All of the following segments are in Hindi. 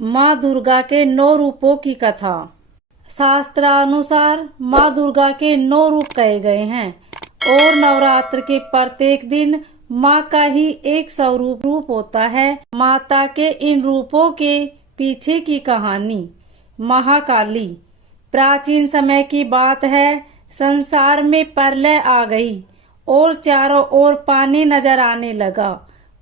माँ दुर्गा के 9 रूपों की कथा। शास्त्रानुसार माँ दुर्गा के 9 रूप कहे गए हैं और नवरात्र के प्रत्येक दिन माँ का ही एक स्वरूप रूप होता है। माता के इन रूपों के पीछे की कहानी। महाकाली। प्राचीन समय की बात है। संसार में प्रलय आ गई और चारों ओर पानी नजर आने लगा।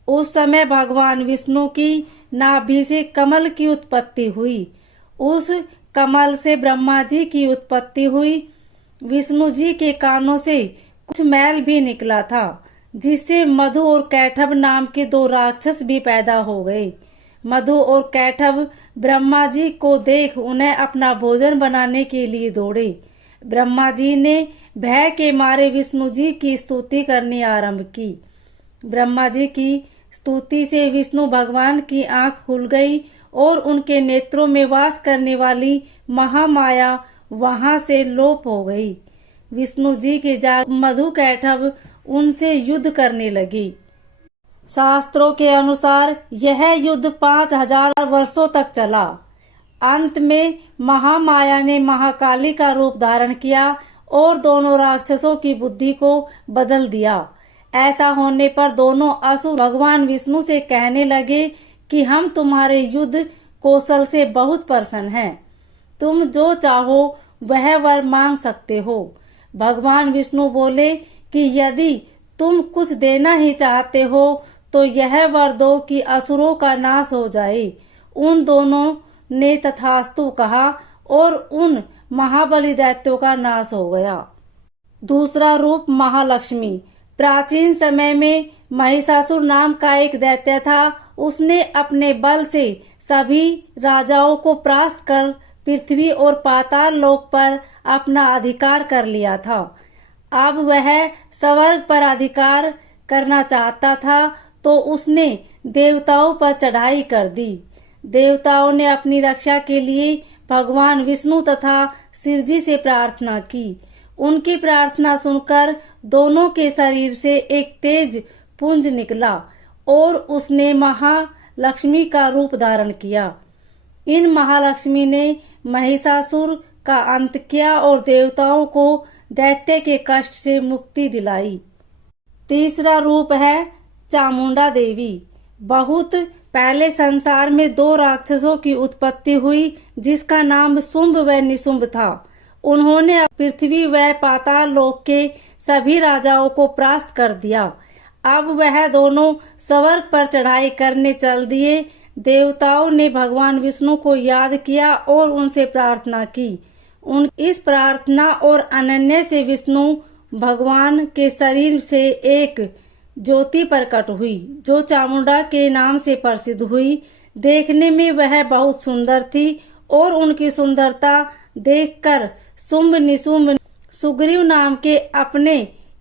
उस समय भगवान विष्णु की नाभि से कमल की उत्पत्ति हुई। उस कमल से ब्रह्मा जी की उत्पत्ति हुई। विष्णु जी के कानों से कुछ मैल भी निकला था, जिससे मधु और कैटभ नाम के 2 राक्षस भी पैदा हो गए। मधु और कैटभ ब्रह्मा जी को देख उन्हें अपना भोजन बनाने के लिए दौड़े। ब्रह्मा जी ने भय के मारे विष्णु जी की स्तुति करनी आरंभ की। ब्रह्मा जी की स्तुति से विष्णु भगवान की आंख खुल गई और उनके नेत्रों में वास करने वाली महामाया वहां से लोप हो गई। विष्णु जी के जाग मधु कैटभ उनसे युद्ध करने लगी। शास्त्रों के अनुसार यह युद्ध 5000 वर्षों तक चला। अंत में महामाया ने महाकाली का रूप धारण किया और दोनों राक्षसों की बुद्धि को बदल दिया। ऐसा होने पर दोनों असुर भगवान विष्णु से कहने लगे कि हम तुम्हारे युद्ध कौशल से बहुत प्रसन्न हैं। तुम जो चाहो वह वर मांग सकते हो। भगवान विष्णु बोले कि यदि तुम कुछ देना ही चाहते हो तो यह वर दो कि असुरों का नाश हो जाए। उन दोनों ने तथास्तु कहा और उन महाबली दैत्यों का नाश हो गया। दूसरा रूप महालक्ष्मी। प्राचीन समय में महिषासुर नाम का एक दैत्य था। उसने अपने बल से सभी राजाओं को परास्त कर पृथ्वी और पाताल लोक पर अपना अधिकार कर लिया था। अब वह स्वर्ग पर अधिकार करना चाहता था तो उसने देवताओं पर चढ़ाई कर दी। देवताओं ने अपनी रक्षा के लिए भगवान विष्णु तथा शिव जी से प्रार्थना की। उनकी प्रार्थना सुनकर दोनों के शरीर से एक तेज पुंज निकला और उसने महालक्ष्मी का रूप धारण किया। इन महालक्ष्मी ने महिषासुर का अंत किया और देवताओं को दैत्य के कष्ट से मुक्ति दिलाई। तीसरा रूप है चामुंडा देवी। बहुत पहले संसार में 2 राक्षसों की उत्पत्ति हुई, जिसका नाम शुंभ व निशुंभ था। उन्होंने पृथ्वी व पाताल लोक के सभी राजाओं को परास्त कर दिया। अब वह दोनों स्वर्ग पर चढ़ाई करने चल दिए। देवताओं ने भगवान विष्णु को याद किया और उनसे प्रार्थना की। उन इस प्रार्थना और अनन्य से विष्णु भगवान के शरीर से एक ज्योति प्रकट हुई, जो चामुंडा के नाम से प्रसिद्ध हुई। देखने में वह बहुत सुंदर थी और उनकी सुंदरता देखकर शुंभ निशुंभ सुग्रीव नाम के अपने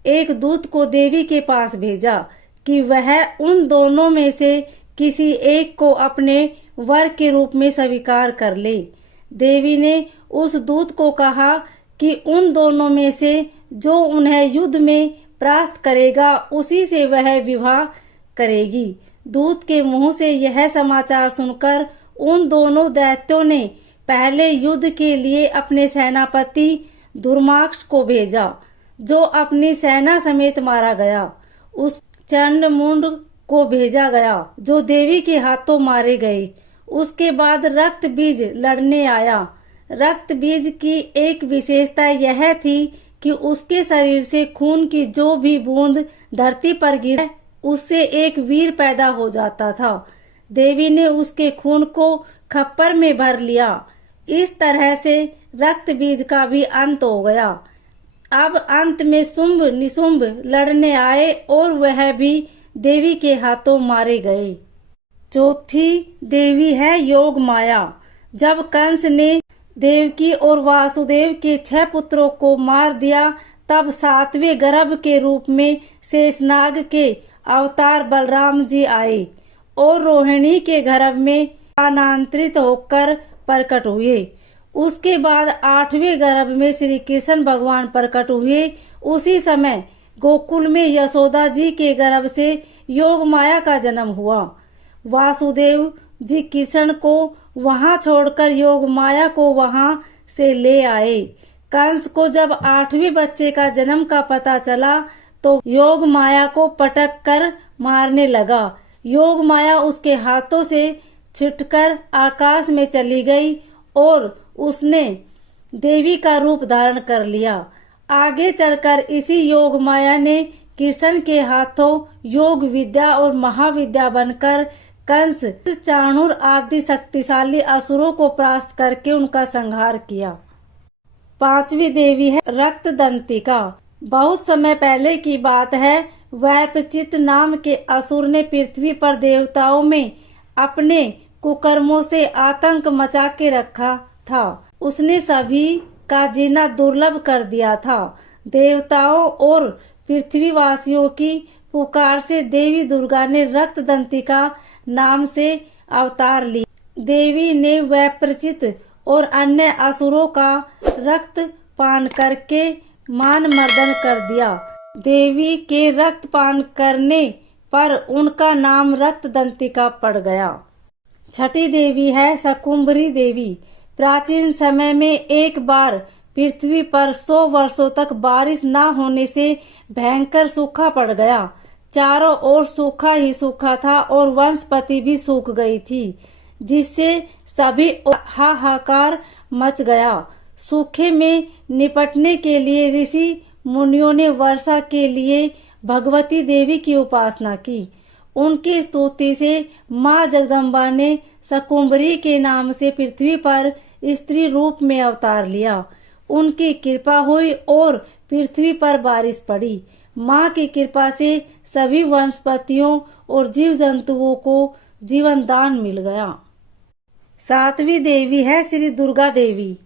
एक दूत को देवी के पास भेजा कि वह उन दोनों में से किसी एक को अपने वर के रूप में स्वीकार कर ले। देवी ने उस दूत को कहा कि उन दोनों में से जो उन्हें युद्ध में परास्त करेगा उसी से वह विवाह करेगी। दूत के मुंह से यह समाचार सुनकर उन दोनों दैत्यों ने पहले युद्ध के लिए अपने सेनापति दुर्माक्ष को भेजा, जो अपनी सेना समेत मारा गया। उस चंडमुंड को भेजा गया, जो देवी के हाथों मारे गए। उसके बाद रक्त बीज लड़ने आया। रक्त बीज की एक विशेषता यह थी कि उसके शरीर से खून की जो भी बूंद धरती पर गिरे उससे एक वीर पैदा हो जाता था। देवी ने उसके खून को खप्पर में भर लिया। इस तरह से रक्त बीज का भी अंत हो गया। अब अंत में शुंभ निशुंभ लड़ने आए और वह भी देवी के हाथों मारे गए। चौथी देवी है योग माया। जब कंस ने देवकी और वासुदेव के 6 पुत्रों को मार दिया, तब 7वें गर्भ के रूप में शेषनाग के अवतार बलराम जी आए और रोहिणी के गर्भ में स्थानांतरित होकर प्रकट हुए। उसके बाद 8वें गर्भ में श्री कृष्ण भगवान प्रकट हुए। उसी समय गोकुल में यशोदा जी के गर्भ से योग माया का जन्म हुआ। वासुदेव जी कृष्ण को वहां छोड़कर योग माया को वहां से ले आए। कंस को जब 8वें बच्चे का जन्म का पता चला तो योग माया को पटक कर मारने लगा। योग माया उसके हाथों से छिटकर आकाश में चली गई और उसने देवी का रूप धारण कर लिया। आगे चलकर इसी योग माया ने कृष्ण के हाथों योग विद्या और महाविद्या बनकर कंस, चाणूर आदि शक्तिशाली असुरों को परास्त करके उनका संहार किया। 5वीं देवी है रक्तदंतिका। बहुत समय पहले की बात है, वैप्रचित नाम के असुर ने पृथ्वी पर देवताओं में अपने कुकर्मों से आतंक मचा के रखा था। उसने सभी का जीना दुर्लभ कर दिया था। देवताओं और पृथ्वीवासियों की पुकार से देवी दुर्गा ने रक्तदंतिका नाम से अवतार लिया। देवी ने वैप्रचित और अन्य असुरों का रक्त पान करके मान मर्दन कर दिया। देवी के रक्त पान करने पर उनका नाम रक्तदंतिका पड़ गया। 6ठी देवी है शकुंभरी देवी। प्राचीन समय में एक बार पृथ्वी पर 100 वर्षों तक बारिश न होने से भयंकर सूखा पड़ गया। चारों ओर सूखा ही सूखा था और वनस्पति भी सूख गई थी, जिससे सभी हाहाकार मच गया। सूखे में निपटने के लिए ऋषि मुनियों ने वर्षा के लिए भगवती देवी की उपासना की। उनकी स्तुति से माँ जगदम्बा ने शकुंभरी के नाम से पृथ्वी पर स्त्री रूप में अवतार लिया। उनकी कृपा हुई और पृथ्वी पर बारिश पड़ी। माँ की कृपा से सभी वनस्पतियों और जीव जंतुओं को जीवन दान मिल गया। 7वीं देवी है श्री दुर्गा देवी।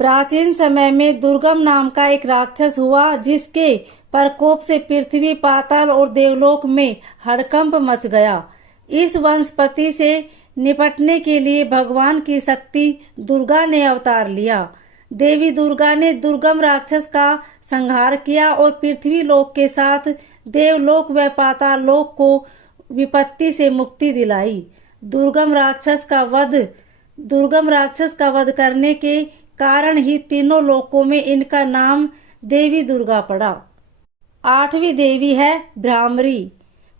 प्राचीन समय में दुर्गम नाम का एक राक्षस हुआ, जिसके प्रकोप से पृथ्वी, पाताल और देवलोक में हड़कंप मच गया। इस वनस्पति से निपटने के लिए भगवान की शक्ति दुर्गा ने अवतार लिया। देवी दुर्गा ने दुर्गम राक्षस का संहार किया और पृथ्वी लोक के साथ देवलोक व पाताल लोक को विपत्ति से मुक्ति दिलाई। दुर्गम राक्षस का वध करने के कारण ही तीनों लोकों में इनका नाम देवी दुर्गा पड़ा। 8वीं देवी है भ्रामरी।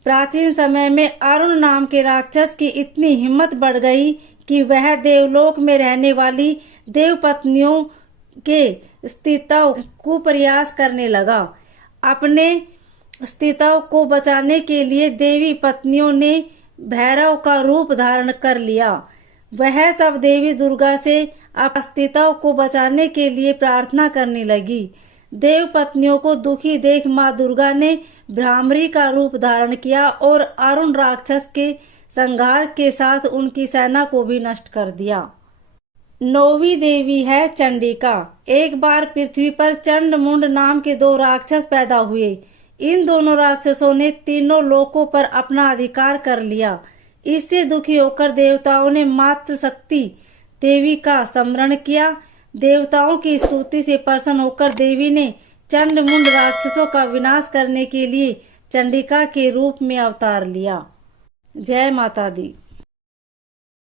प्राचीन समय में अरुण नाम के राक्षस की इतनी हिम्मत बढ़ गई कि वह देवलोक में रहने वाली देव पत्नियों के अस्तित्व को प्रयास करने लगा। अपने अस्तित्व को बचाने के लिए देवी पत्नियों ने भैरव का रूप धारण कर लिया। वह सब देवी दुर्गा से अस्तित्व को बचाने के लिए प्रार्थना करने लगी। देव पत्नियों को दुखी देख माँ दुर्गा ने भ्रामरी का रूप धारण किया और अरुण राक्षस के संहार के साथ उनकी सेना को भी नष्ट कर दिया। 9वीं देवी है चंडिका। एक बार पृथ्वी पर चंड मुंड नाम के 2 राक्षस पैदा हुए। इन दोनों राक्षसों ने तीनों लोकों पर अपना अधिकार कर लिया। इससे दुखी होकर देवताओं ने मातृ शक्ति देवी का स्मरण किया। देवताओं की स्तुति से प्रसन्न होकर देवी ने चंड मुंड राक्षसों का विनाश करने के लिए चंडिका के रूप में अवतार लिया। जय माता दी।